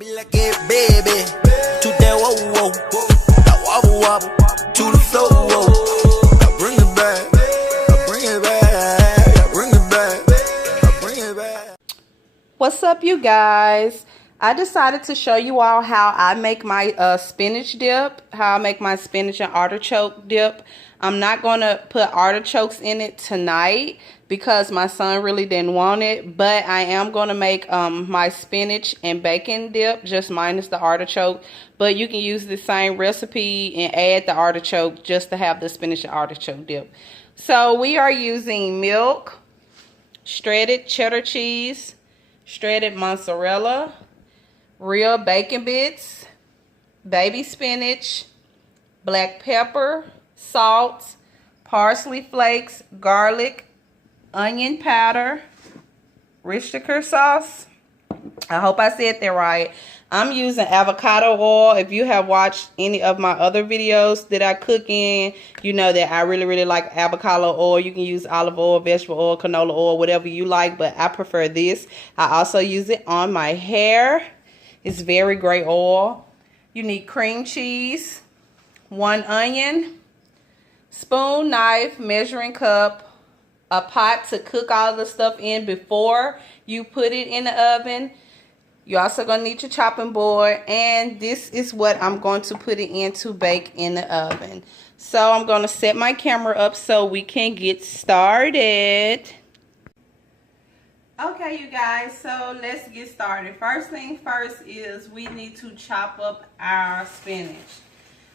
Be like it, baby. Toot that whoa whoa, that wobble wobble, to the flow whoa. I bring it back, I bring it back, I bring it back, I bring it back. What's up, you guys? I decided to show you all how I make my spinach dip, how I make my spinach and artichoke dip. I'm not going to put artichokes in it tonight because my son really didn't want it, but I am going to make my spinach and bacon dip, just minus the artichoke. But you can use the same recipe and add the artichoke just to have the spinach and artichoke dip. So we are using milk, shredded cheddar cheese, shredded mozzarella, real bacon bits, baby spinach, black pepper, salt, parsley flakes, garlic, onion powder, Worcestershire sauce. I hope I said that right. I'm using avocado oil. If you have watched any of my other videos that I cook in, you know that I really like avocado oil. You can use olive oil, vegetable oil, canola oil, whatever you like, but I prefer this. I also use it on my hair. It's very great oil. You need cream cheese, 1 onion, spoon, knife, measuring cup, a pot to cook all the stuff in before you put it in the oven. You're also going to need your chopping board, and this is what I'm going to put it in to bake in the oven. So I'm going to set my camera up so we can get started. Okay, you guys, so let's get started. First thing first is we need to chop up our spinach.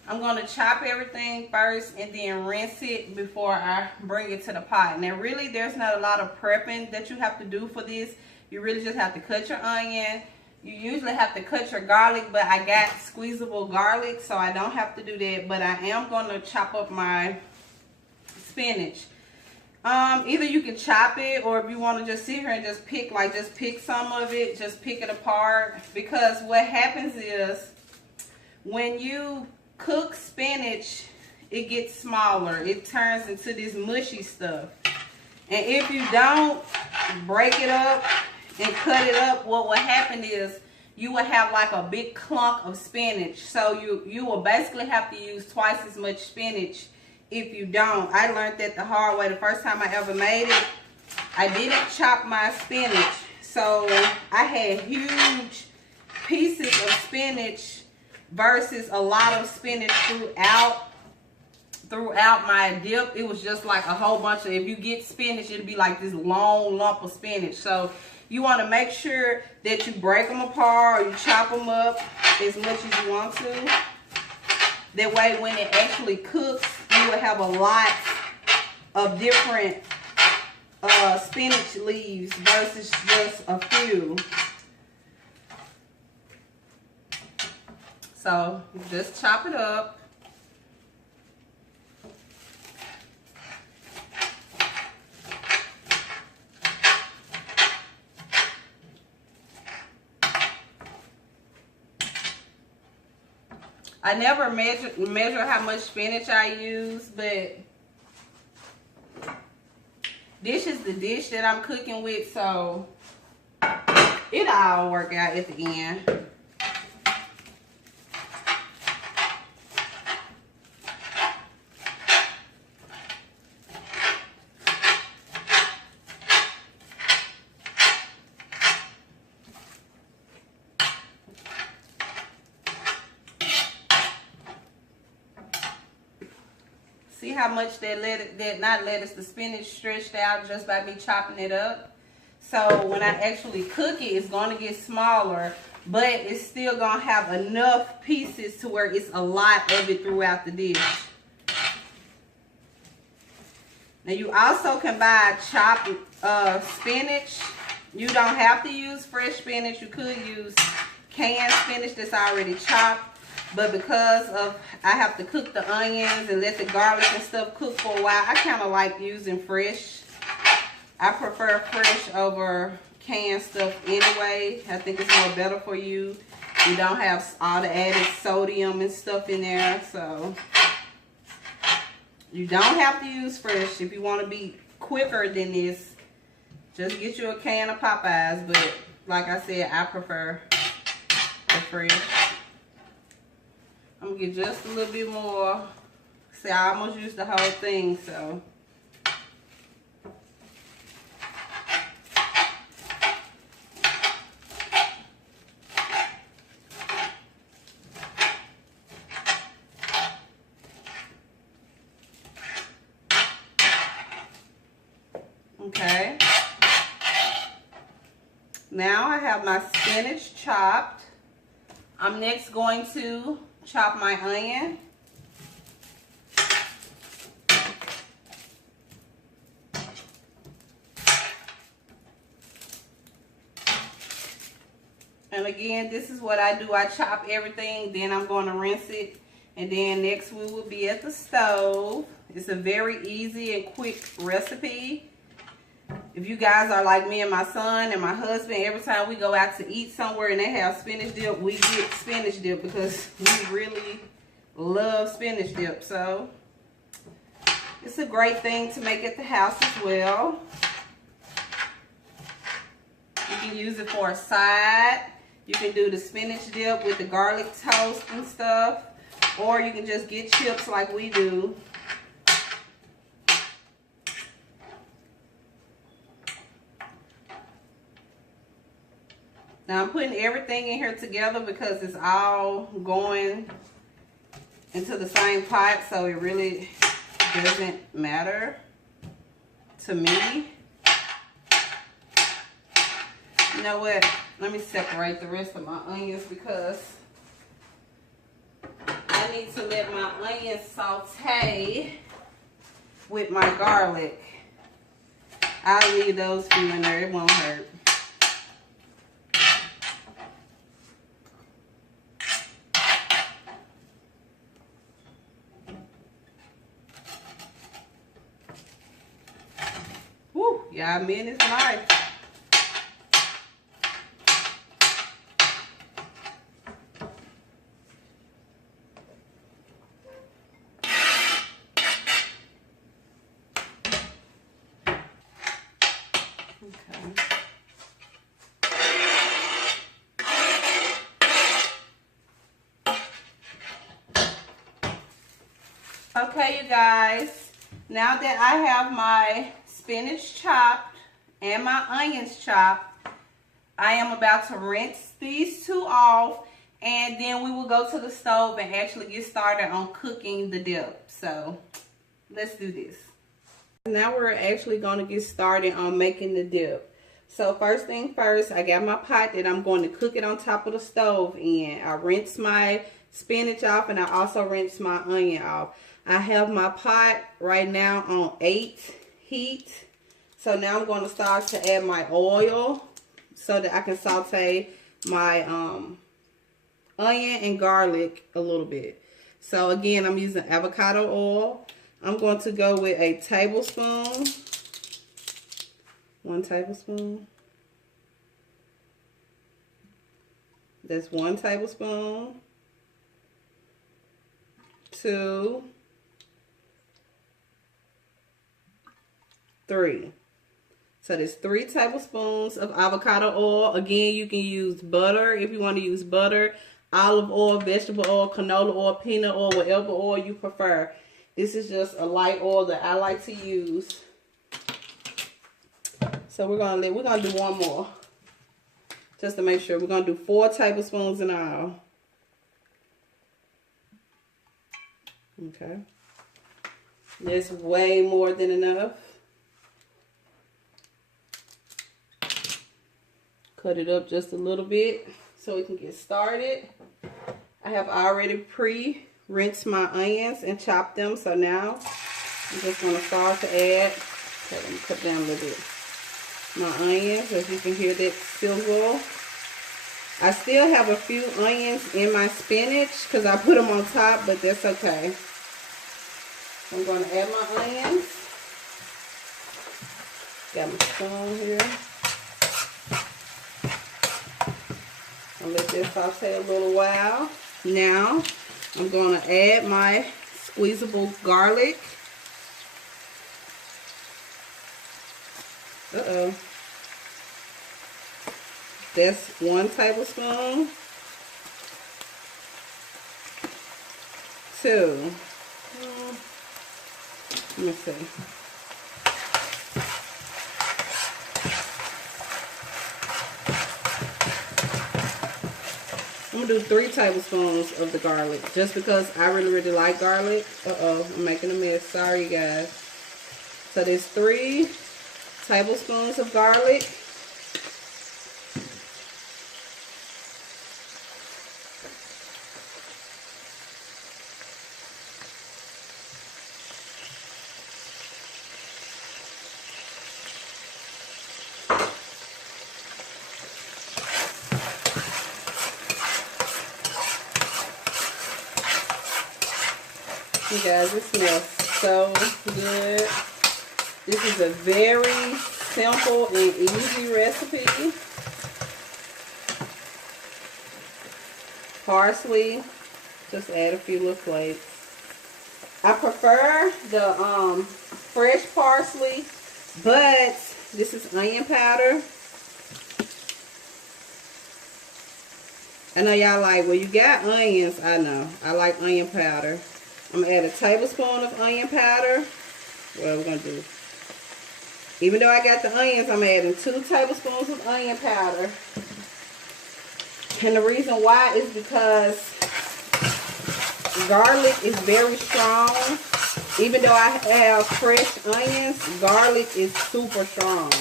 I'm going to chop everything first and then rinse it before I bring it to the pot. Now, really, there's not a lot of prepping that you have to do for this. You really just have to cut your onion. You usually have to cut your garlic, but I got squeezable garlic, so I don't have to do that. But I am going to chop up my spinach. Either you can chop it, or if you want to just sit here and just pick some of it, just pick it apart. Because what happens is when you cook spinach, it gets smaller. It turns into this mushy stuff. And if you don't break it up and cut it up, what will happen is you will have like a big clunk of spinach. So you will basically have to use twice as much spinach if you don't. I learned that the hard way the first time I ever made it. I didn't chop my spinach, so I had huge pieces of spinach versus a lot of spinach throughout my dip. It was just like a whole bunch of, if you get spinach, it'll be like this long lump of spinach. So you want to make sure that you break them apart or you chop them up as much as you want to. That way when it actually cooks, you will have a lot of different spinach leaves versus just a few. So just chop it up. I never measure how much spinach I use, but this is the dish that I'm cooking with, so it'll all work out at the end. See how much the spinach stretched out just by me chopping it up? So when I actually cook it, it's going to get smaller, but it's still going to have enough pieces to where it's a lot of it throughout the dish. Now you also can buy chopped spinach. You don't have to use fresh spinach. You could use canned spinach that's already chopped. But because of I have to cook the onions and let the garlic and stuff cook for a while, I kind of like using fresh. I prefer fresh over canned stuff anyway. I think it's more better for you. You don't have all the added sodium and stuff in there. So you don't have to use fresh. If you want to be quicker than this, just get you a can of Popeyes. But like I said, I prefer extra fresh. I'm gonna get just a little bit more. See, I almost used the whole thing, so. Okay. Now I have my spinach chopped. I'm next going to chop my onion. And again, this is what I do. I chop everything, then I'm going to rinse it. And then next we will be at the stove. It's a very easy and quick recipe. If you guys are like me and my son and my husband, every time we go out to eat somewhere and they have spinach dip, we get spinach dip because we really love spinach dip. So it's a great thing to make at the house as well. You can use it for a side. You can do the spinach dip with the garlic toast and stuff. Or you can just get chips like we do. Now I'm putting everything in here together because it's all going into the same pot, so it really doesn't matter to me. You know what? Let me separate the rest of my onions because I need to let my onions saute with my garlic. I'll leave those few in there. It won't hurt. Woo! Y'all men is nice. Okay, you guys, now that I have my spinach chopped and my onions chopped, I am about to rinse these two off, and then we will go to the stove and actually get started on cooking the dip. So let's do this. Now we're actually going to get started on making the dip. So first thing first, I got my pot that I'm going to cook it on top of the stove in. I rinsed my spinach off and I also rinsed my onion off. I have my pot right now on 8 heat. So now I'm going to start to add my oil so that I can saute my onion and garlic a little bit. So again, I'm using avocado oil. I'm going to go with a tablespoon. 1 tablespoon. That's 1 tablespoon. 2. 3. So there's 3 tablespoons of avocado oil. Again, you can use butter if you want to use butter, olive oil, vegetable oil, canola oil, peanut oil, whatever oil you prefer. This is just a light oil that I like to use. So we're gonna do one more just to make sure. We're gonna do 4 tablespoons in all. Okay. That's way more than enough. Cut it up just a little bit so we can get started. I have already pre-rinsed my onions and chopped them. So now I'm just going to start to add. Okay, let me cut down a little bit. My onions, as you can hear that sizzle. I still have a few onions in my spinach because I put them on top, but that's okay. I'm going to add my onions. Got my spoon here. I'll let this saute a little while. Now, I'm going to add my squeezable garlic. That's 1 tablespoon. too. Let me see. I'm gonna do 3 tablespoons of the garlic just because I really like garlic. Uh-oh, I'm making a mess. Sorry, you guys. So there's 3 tablespoons of garlic. You guys, it smells so good. This is a very simple and easy recipe. Parsley, just add a few little flakes. I prefer the fresh parsley, but this is onion powder. I know y'all like, well, you got onions. I know. I like onion powder. I'm going to add a tablespoon of onion powder. What we're going to do. Even though I got the onions, I'm adding 2 tablespoons of onion powder. And the reason why is because garlic is very strong. Even though I have fresh onions, garlic is super strong.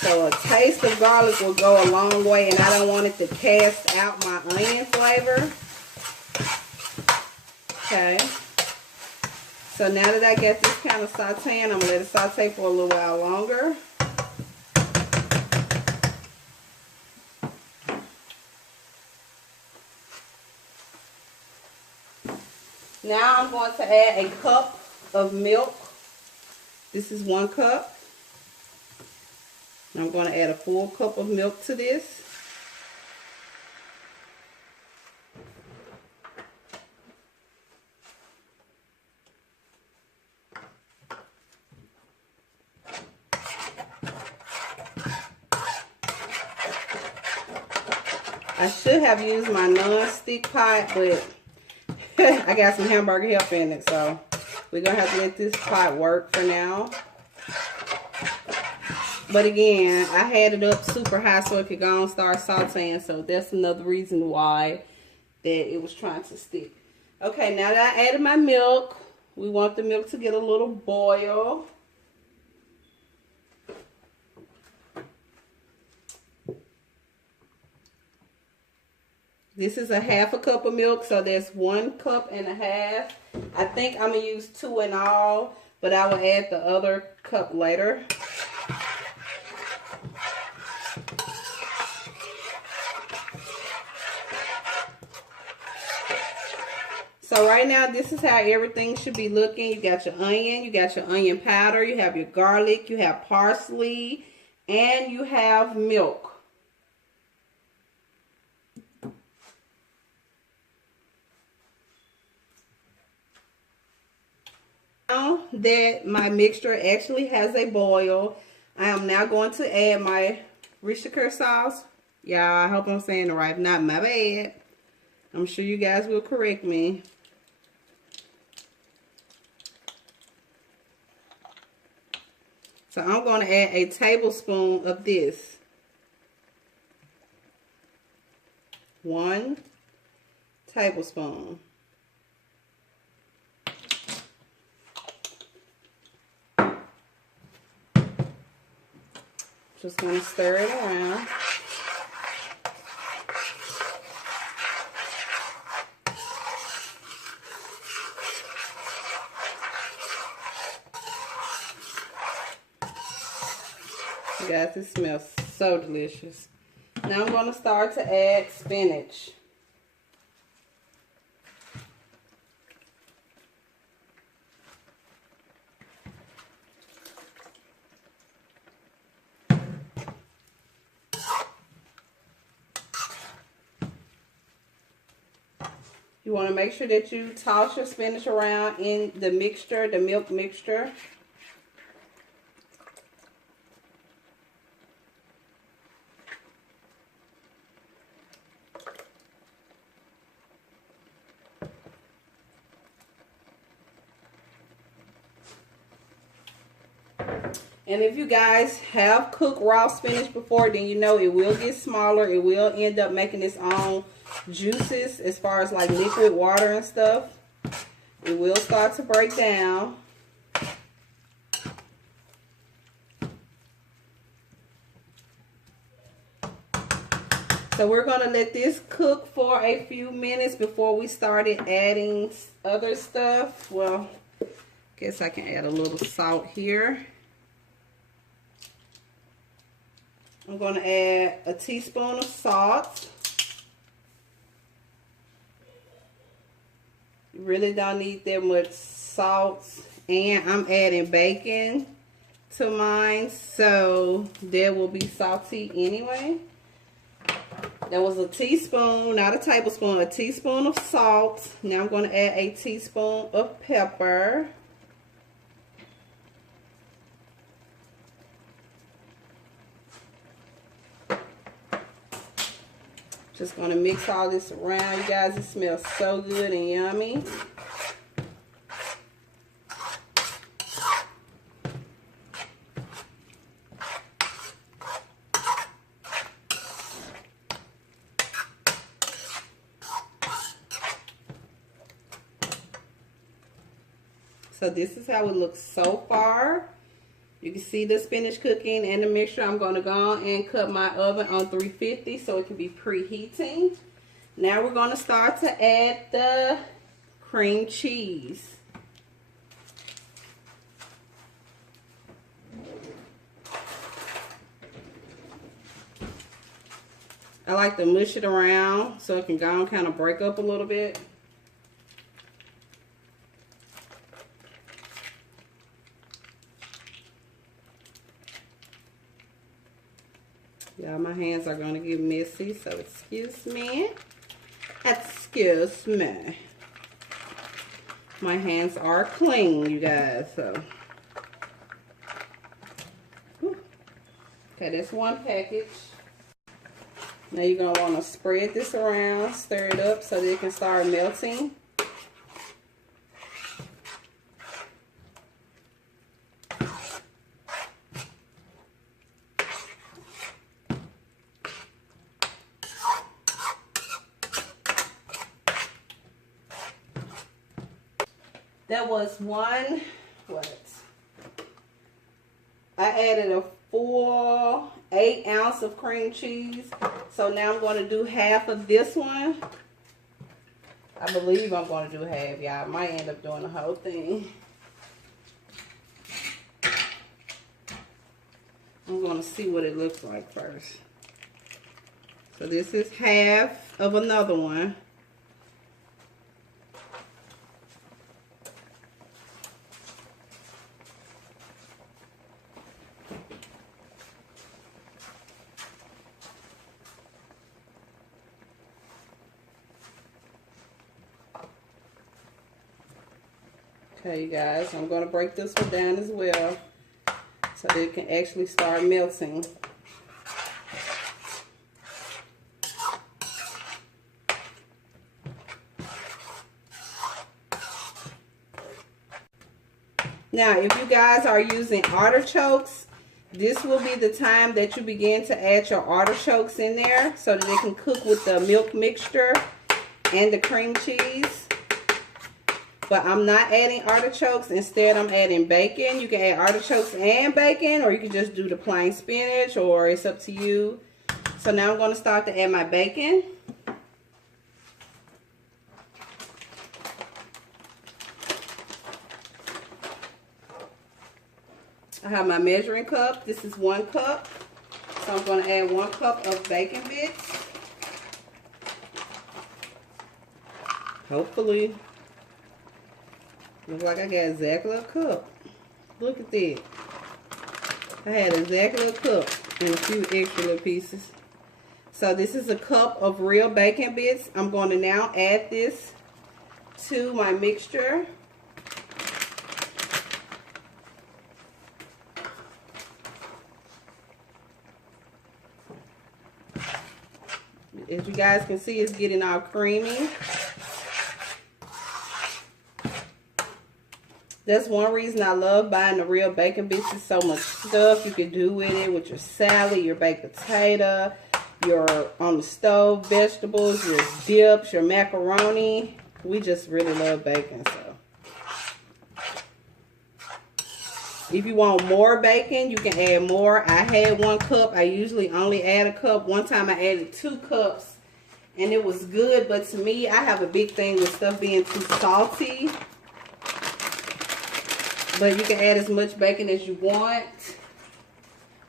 So a taste of garlic will go a long way, and I don't want it to cast out my onion flavor. Okay. So now that I got this kind of sauteing, I'm going to let it saute for a little while longer. Now I'm going to add a cup of milk. This is 1 cup. I'm going to add a full cup of milk to this. I should have used my non-stick pot, but I got some hamburger help in it, so we're going to have to let this pot work for now. But again, I had it up super high so it could go and start sauteing, so that's another reason why that it was trying to stick. Okay, now that I added my milk, we want the milk to get a little boil. This is a 1/2 cup of milk, so that's 1.5 cups. I think I'm going to use 2 in all, but I will add the other cup later. So right now, this is how everything should be looking. You got your onion, you got your onion powder, you have your garlic, you have parsley, and you have milk. Now that my mixture actually has a boil, I am now going to add my Worcestershire sauce. Yeah, I hope I'm saying it right. If not, my bad. I'm sure you guys will correct me. So I'm going to add a tablespoon of this. 1 tablespoon. Just going to stir it around. You guys, it smells so delicious. Now I'm going to start to add spinach. You want to make sure that you toss your spinach around in the mixture, the milk mixture. And if you guys have cooked raw spinach before, then you know it will get smaller. It will end up making its own juices as far as like liquid water and stuff. It will start to break down. So we're going to let this cook for a few minutes before we started adding other stuff. Well, I guess I can add a little salt here. I'm going to add a teaspoon of salt. You really don't need that much salt. And I'm adding bacon to mine, so that will be salty anyway. That was a teaspoon, not a tablespoon, a teaspoon of salt. Now I'm going to add a teaspoon of pepper. Just going to mix all this around, you guys. It smells so good and yummy. So this is how it looks so far. You can see the spinach cooking and the mixture. I'm going to go on and cut my oven on 350 so it can be preheating. Now we're going to start to add the cream cheese. I like to mush it around so it can go and kind of break up a little bit. Y'all, my hands are going to get messy, so excuse me. Excuse me. My hands are clean, you guys, so. Whew. Okay, that's one package. Now you're going to want to spread this around, stir it up so that it can start melting. That was one, I added a full 8 ounce of cream cheese. So now I'm going to do half of this one. I believe I'm going to do half, y'all. I might end up doing the whole thing. I'm going to see what it looks like first. So this is half of another one. Okay, you guys, I'm going to break this one down as well so that it can actually start melting. Now, if you guys are using artichokes, this will be the time that you begin to add your artichokes in there so that they can cook with the milk mixture and the cream cheese. But I'm not adding artichokes. Instead, I'm adding bacon. You can add artichokes and bacon, or you can just do the plain spinach, or it's up to you. So now I'm going to start to add my bacon. I have my measuring cup. This is 1 cup. So I'm going to add 1 cup of bacon bits. Hopefully. Looks like I got exactly a cup. Look at that. I had exactly a cup and a few extra little pieces. So this is a cup of real bacon bits. I'm going to now add this to my mixture. As you guys can see, it's getting all creamy. That's one reason I love buying the real bacon bits. Is so much stuff you can do with it, with your salad, your baked potato, your on the stove vegetables, your dips, your macaroni. We just really love bacon. So if you want more bacon, you can add more. I had 1 cup. I usually only add a cup. One time I added 2 cups and it was good, but to me, I have a big thing with stuff being too salty. But you can add as much bacon as you want.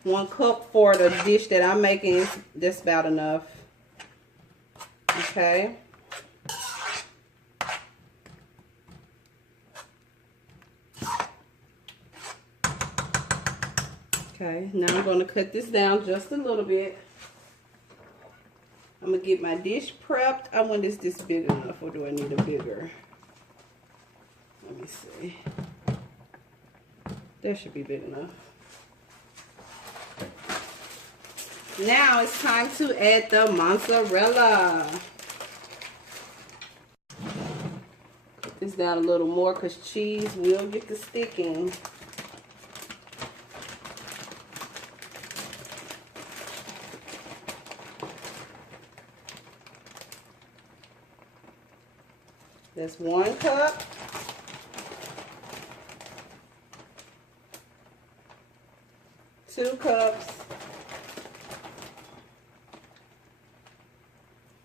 1 cup for the dish that I'm making is just about enough. Okay. Okay, now I'm going to cut this down just a little bit. I'm going to get my dish prepped. I wonder is this big enough or do I need a bigger? Let me see. That should be big enough. Now it's time to add the mozzarella. Put this down a little more because cheese will get to sticking. That's 1 cup. Two cups.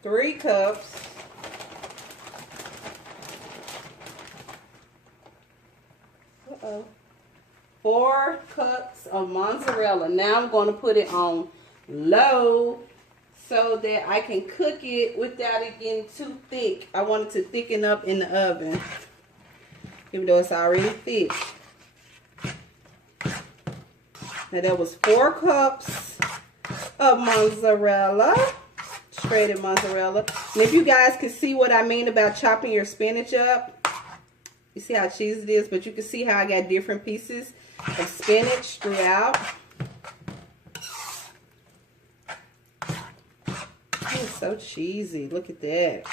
3 cups. 4 cups of mozzarella. Now I'm going to put it on low so that I can cook it without it getting too thick. I want it to thicken up in the oven, even though it's already thick. Now that was 4 cups of mozzarella, shredded mozzarella. And if you guys can see what I mean about chopping your spinach up, you see how cheesy it is, but you can see how I got different pieces of spinach throughout. It's so cheesy. Look at that.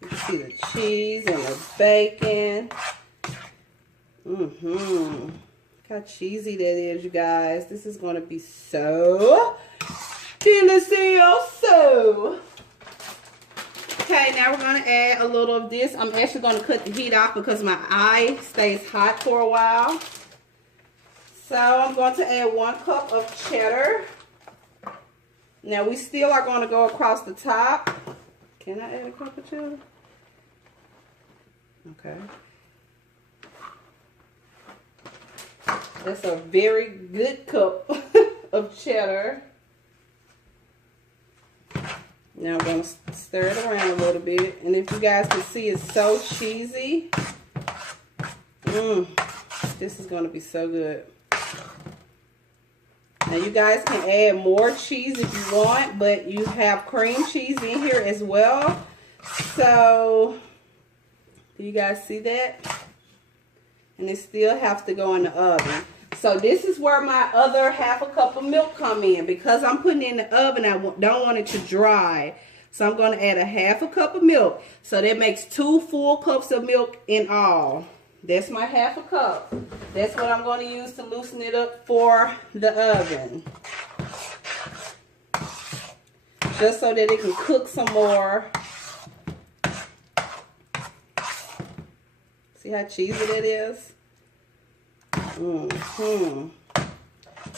You can see the cheese and the bacon. Look how cheesy that is, you guys. This is going to be so delicioso. Okay, now we're going to add a little of this. I'm actually going to cut the heat off because my eye stays hot for a while. So I'm going to add 1 cup of cheddar. Now we still are going to go across the top. Can I add a cup of cheddar? Okay. That's a very good cup of cheddar. Now I'm going to stir it around a little bit. And if you guys can see, it's so cheesy. This is going to be so good. Now you guys can add more cheese if you want, but you have cream cheese in here as well. So, do you guys see that? And it still has to go in the oven. So this is where my other 1/2 cup of milk come in. Because I'm putting it in the oven, I don't want it to dry. So I'm going to add a 1/2 cup of milk. So that makes 2 full cups of milk in all. That's my 1/2 cup. That's what I'm going to use to loosen it up for the oven. Just so that it can cook some more. See how cheesy that is?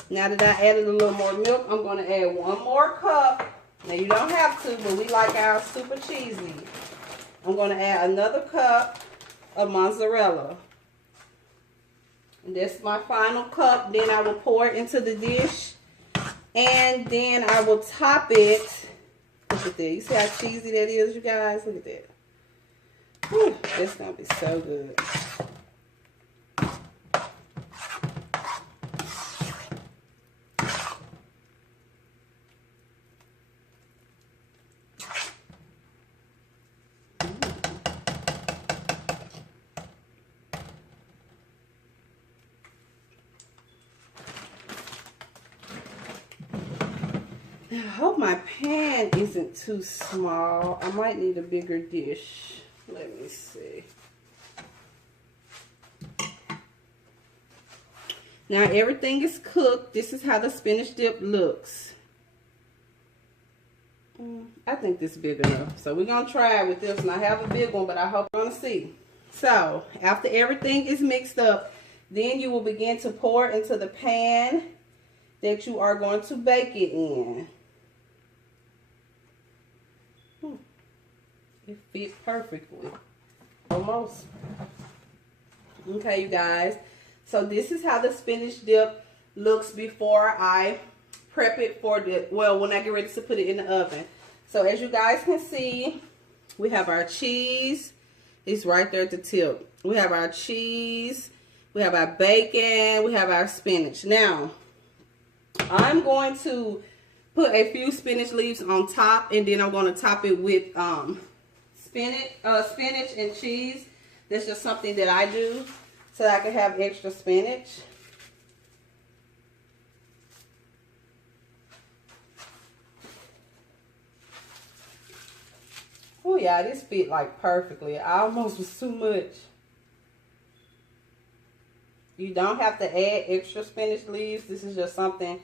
Now that I added a little more milk, I'm going to add 1 more cup. Now you don't have to, but we like ours super cheesy. I'm going to add another cup of mozzarella. And that's my final cup. Then I will pour it into the dish. And then I will top it. Look at that. You see how cheesy that is, you guys? Look at that. Whew, it's going to be so good. I hope my pan isn't too small. I might need a bigger dish. Let me see. Now everything is cooked. This is how the spinach dip looks. I think this is big enough. So we're going to try it with this. And I have a big one, but I hope you're going to see. So after everything is mixed up, then you will begin to pour into the pan that you are going to bake it in. It fits perfectly. Almost. Okay, you guys. So this is how the spinach dip looks before I prep it for the, well, when I get ready to put it in the oven. So as you guys can see, we have our cheese. It's right there at the tip. We have our cheese. We have our bacon. We have our spinach. Now, I'm going to put a few spinach leaves on top, and then I'm going to top it with spinach and cheese. That's just something that I do so that I can have extra spinach. Oh yeah, this fit like perfectly. I almost was too much. You don't have to add extra spinach leaves. This is just something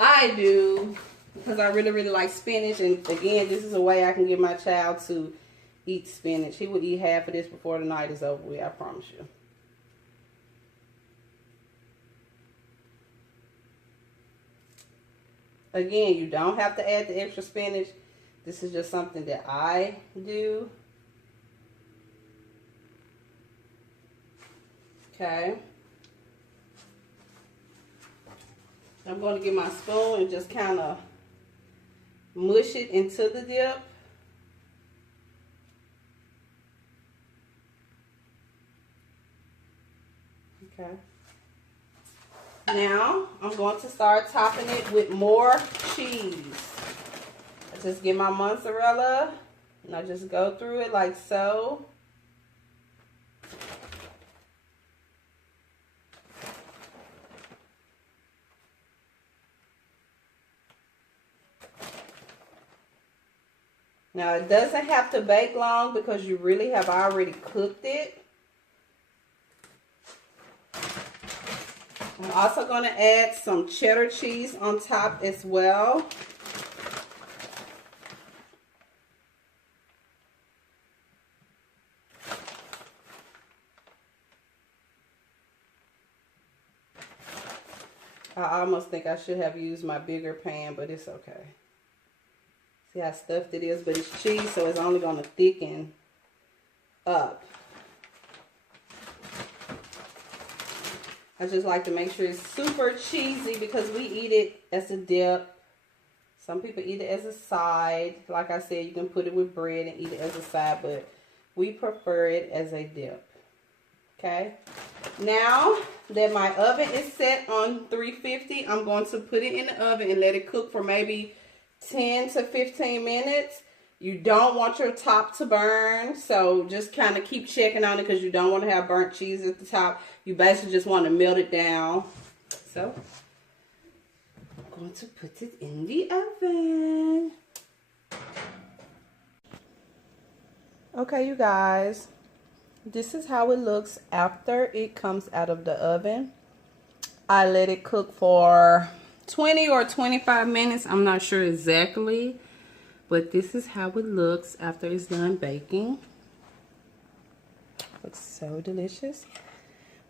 I do because I really, really like spinach. And again, this is a way I can get my child to eat spinach. He would eat half of this before the night is over with, I promise you. Again, you don't have to add the extra spinach. This is just something that I do. Okay. I'm going to get my spoon and just kind of mush it into the dip. Okay. Now, I'm going to start topping it with more cheese. I just get my mozzarella and I just go through it like so. Now, it doesn't have to bake long because you really have already cooked it. I'm also going to add some cheddar cheese on top as well. I almost think I should have used my bigger pan, but it's okay. See how stuffed it is, but it's cheese, so it's only going to thicken up. I just like to make sure it's super cheesy because we eat it as a dip. Some people eat it as a side. Like I said, you can put it with bread and eat it as a side, but we prefer it as a dip. Okay. Now that my oven is set on 350, I'm going to put it in the oven and let it cook for maybe 10 to 15 minutes. You don't want your top to burn, so just kind of keep checking on it because you don't want to have burnt cheese at the top. You basically just want to melt it down. So I'm going to put it in the oven. Okay, you guys, this is how it looks after it comes out of the oven. I let it cook for 20 or 25 minutes. I'm not sure exactly, but this is how it looks after it's done baking. Looks so delicious.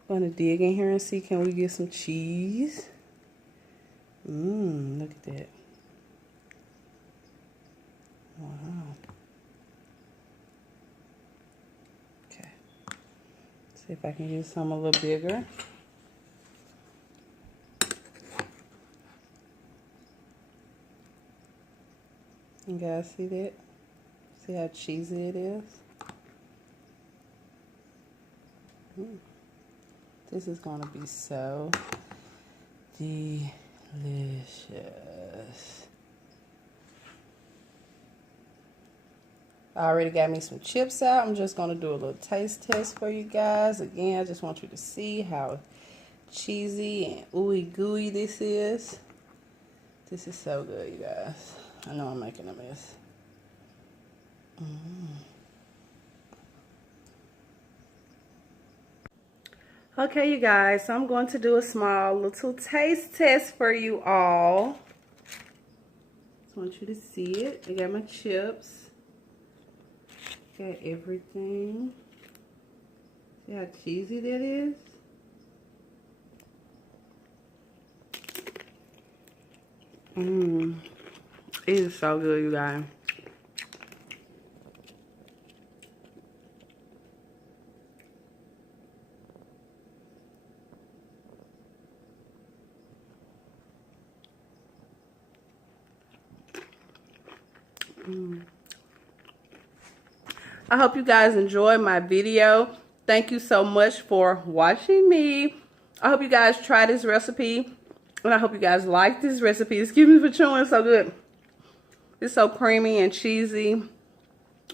I'm going to dig in here and see, can we get some cheese? Look at that. Wow. Okay. See if I can get some a little bigger. You guys see that? See how cheesy it is? This is going to be so delicious. I already got me some chips out. I'm just going to do a little taste test for you guys. Again, I just want you to see how cheesy and ooey gooey this is. This is so good, you guys. I know I'm making a mess. Okay, you guys, so I'm going to do a small little taste test for you all. Just want you to see it. I got my chips. Got everything. See how cheesy that is? It is so good, you guys. I hope you guys enjoyed my video. Thank you so much for watching me. I hope you guys try this recipe. And I hope you guys like this recipe. Excuse me for chewing, it's so good. It's so creamy and cheesy.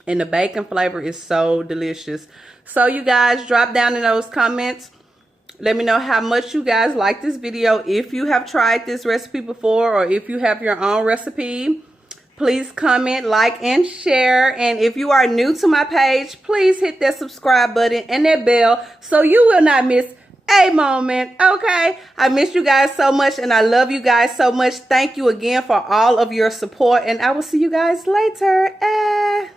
And the bacon flavor is so delicious. So you guys, drop down in those comments. Let me know how much you guys like this video. If you have tried this recipe before or if you have your own recipe, please comment, like, and share. And if you are new to my page, please hit that subscribe button and that bell so you will not miss a moment. Okay, I miss you guys so much and I love you guys so much. Thank you again for all of your support and I will see you guys later.